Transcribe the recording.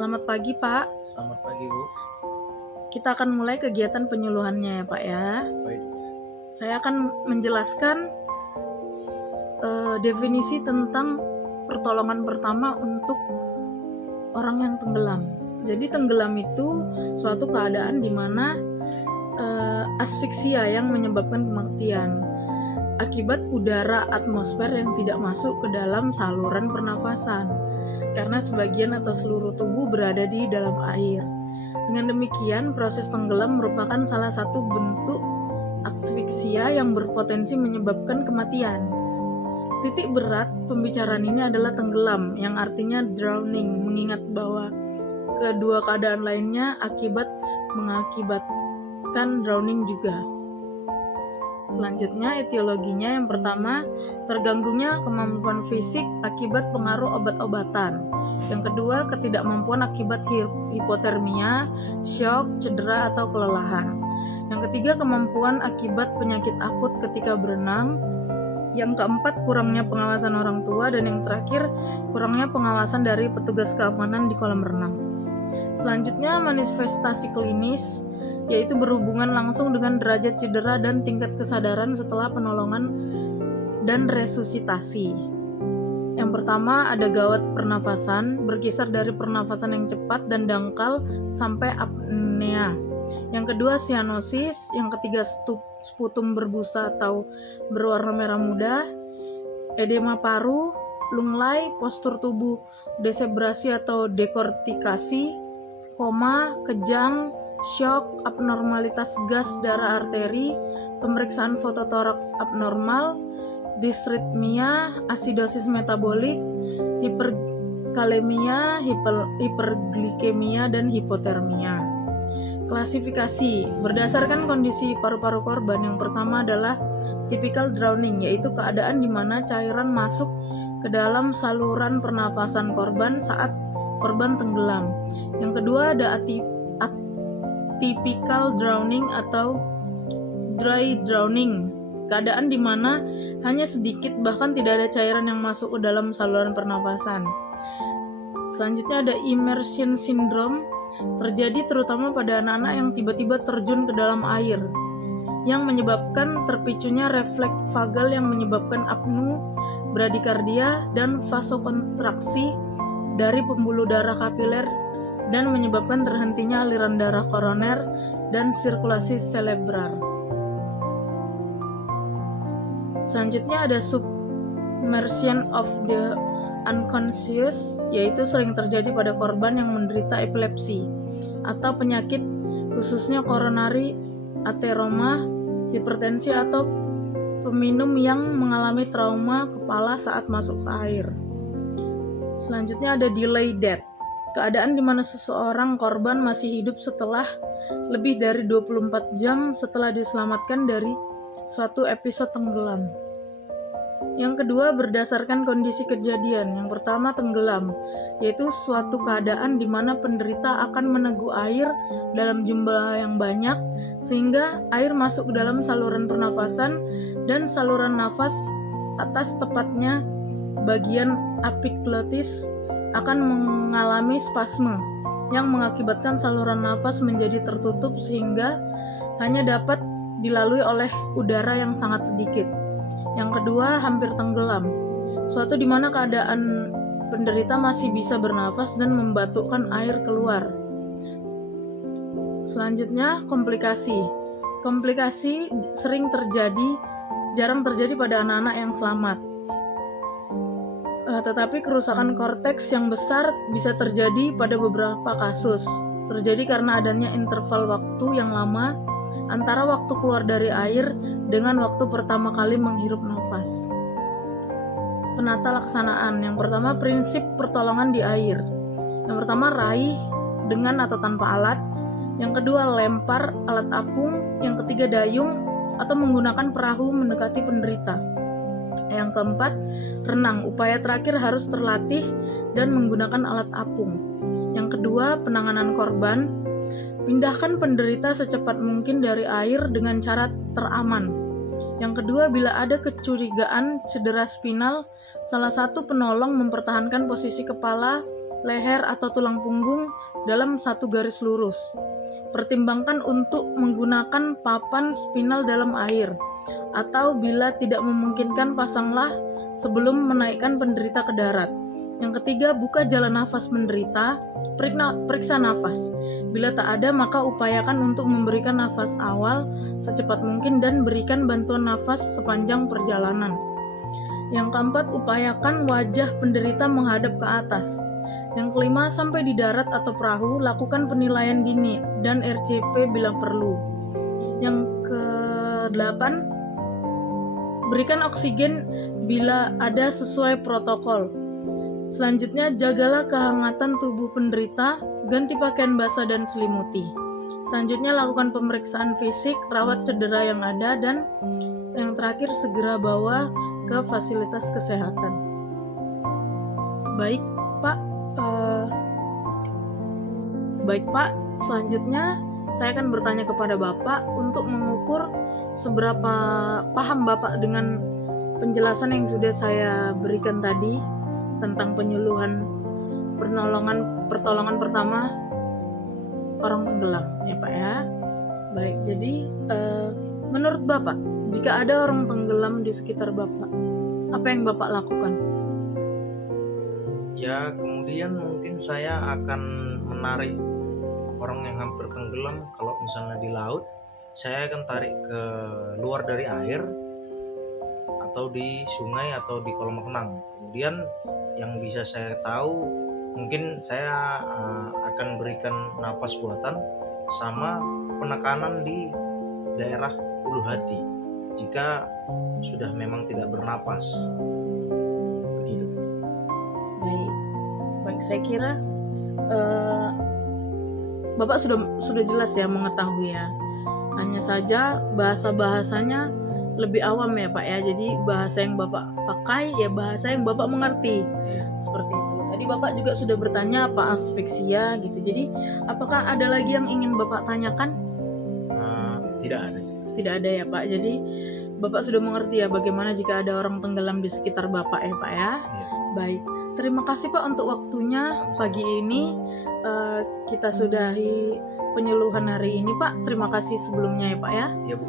Selamat pagi, Pak. Selamat pagi, Bu. Kita akan mulai kegiatan penyuluhannya ya, Pak ya. Baik. Saya akan menjelaskan definisi tentang pertolongan pertama untuk orang yang tenggelam. Jadi tenggelam itu suatu keadaan di mana asfiksia yang menyebabkan kematian akibat udara atmosfer yang tidak masuk ke dalam saluran pernafasan karena sebagian atau seluruh tubuh berada di dalam air. Dengan demikian, proses tenggelam merupakan salah satu bentuk asfiksia yang berpotensi menyebabkan kematian. Titik berat pembicaraan ini adalah tenggelam, yang artinya drowning, mengingat bahwa kedua keadaan lainnya mengakibatkan drowning juga. Selanjutnya, etiologinya yang pertama, terganggunya kemampuan fisik akibat pengaruh obat-obatan. Yang kedua, ketidakmampuan akibat hipotermia, shock, cedera, atau kelelahan. Yang ketiga, kemampuan akibat penyakit akut ketika berenang. Yang keempat, kurangnya pengawasan orang tua. Dan yang terakhir, kurangnya pengawasan dari petugas keamanan di kolam renang. Selanjutnya, manifestasi klinis, yaitu berhubungan langsung dengan derajat cedera dan tingkat kesadaran setelah penolongan dan resusitasi. Yang pertama ada gawat pernafasan, berkisar dari pernafasan yang cepat dan dangkal sampai apnea. Yang kedua sianosis, yang ketiga sputum berbusa atau berwarna merah muda, edema paru, lunglai, postur tubuh desebrasi atau dekortikasi, koma, kejang, shock, abnormalitas gas darah arteri, pemeriksaan fototoraks abnormal, disritmia, asidosis metabolik, hiperkalemia, hiperglikemia, dan hipotermia. Klasifikasi berdasarkan kondisi paru-paru korban. Yang pertama adalah typical drowning, yaitu keadaan di mana cairan masuk ke dalam saluran pernafasan korban saat korban tenggelam. Yang kedua ada atypical drowning atau dry drowning, keadaan di mana hanya sedikit bahkan tidak ada cairan yang masuk ke dalam saluran pernafasan. Selanjutnya ada immersion syndrome, terjadi terutama pada anak-anak yang tiba-tiba terjun ke dalam air, yang menyebabkan terpicunya refleks vagal yang menyebabkan apnu, bradikardia, dan vasokontraksi dari pembuluh darah kapiler dan menyebabkan terhentinya aliran darah koroner dan sirkulasi cerebral. Selanjutnya ada submersion of the unconscious, yaitu sering terjadi pada korban yang menderita epilepsi atau penyakit khususnya koronari ateroma, hipertensi, atau peminum yang mengalami trauma kepala saat masuk ke air. Selanjutnya ada delay death, keadaan di mana seseorang korban masih hidup setelah lebih dari 24 jam setelah diselamatkan dari suatu episode tenggelam. Yang kedua berdasarkan kondisi kejadian. Yang pertama tenggelam, yaitu suatu keadaan di mana penderita akan meneguk air dalam jumlah yang banyak sehingga air masuk ke dalam saluran pernafasan dan saluran nafas atas, tepatnya bagian epiglotis, akan mengalami spasme yang mengakibatkan saluran nafas menjadi tertutup sehingga hanya dapat dilalui oleh udara yang sangat sedikit. Yang kedua, hampir tenggelam, suatu di mana keadaan penderita masih bisa bernafas dan membatukkan air keluar. Selanjutnya, komplikasi. Komplikasi jarang terjadi pada anak-anak yang selamat. Tetapi kerusakan korteks yang besar bisa terjadi pada beberapa kasus. Terjadi karena adanya interval waktu yang lama antara waktu keluar dari air dengan waktu pertama kali menghirup nafas. Penata laksanaan. Yang pertama, prinsip pertolongan di air. Yang pertama, raih dengan atau tanpa alat. Yang kedua, lempar alat apung. Yang ketiga, dayung atau menggunakan perahu mendekati penderita. Yang keempat, renang. Upaya terakhir harus terlatih dan menggunakan alat apung. Yang kedua, penanganan korban. Pindahkan penderita secepat mungkin dari air dengan cara teraman. Yang kedua, bila ada kecurigaan cedera spinal, salah satu penolong mempertahankan posisi kepala leher atau tulang punggung dalam satu garis lurus. Pertimbangkan untuk menggunakan papan spinal dalam air, atau bila tidak memungkinkan pasanglah sebelum menaikkan penderita ke darat. Yang ketiga, buka jalan nafas penderita, periksa nafas. Bila tak ada, maka upayakan untuk memberikan nafas awal secepat mungkin dan berikan bantuan nafas sepanjang perjalanan. Yang keempat, upayakan wajah penderita menghadap ke atas. Yang kelima, sampai di darat atau perahu, lakukan penilaian dini dan RCP bila perlu. Yang kedelapan, berikan oksigen bila ada sesuai protokol. Selanjutnya, jagalah kehangatan tubuh penderita, ganti pakaian basah dan selimuti. Selanjutnya, lakukan pemeriksaan fisik, rawat cedera yang ada, dan yang terakhir, segera bawa ke fasilitas kesehatan. Baik, Pak. Selanjutnya saya akan bertanya kepada Bapak untuk mengukur seberapa paham Bapak dengan penjelasan yang sudah saya berikan tadi tentang penyuluhan pertolongan pertama orang tenggelam, ya Pak ya. Baik, jadi menurut Bapak, jika ada orang tenggelam di sekitar Bapak, apa yang Bapak lakukan? Ya, kemudian mungkin saya akan menarik orang yang hampir tenggelam. Kalau misalnya di laut, saya akan tarik ke luar dari air atau di sungai atau di kolam renang. Kemudian yang bisa saya tahu, mungkin saya akan berikan nafas buatan sama penekanan di daerah ulu hati jika sudah memang tidak bernapas. Begitu. Baik, saya kira Bapak sudah jelas ya mengetahui ya. Hanya saja bahasanya lebih awam ya Pak ya. Jadi bahasa yang Bapak pakai ya bahasa yang Bapak mengerti. Seperti itu. Tadi Bapak juga sudah bertanya apa asfiksia gitu. Jadi apakah ada lagi yang ingin Bapak tanyakan? Tidak ada. Tidak ada ya Pak. Jadi Bapak sudah mengerti ya bagaimana jika ada orang tenggelam di sekitar Bapak ya Pak ya. Baik. Terima kasih Pak untuk waktunya pagi ini. Kita sudahi penyuluhan hari ini Pak. Terima kasih sebelumnya ya Pak ya. Ya Bu.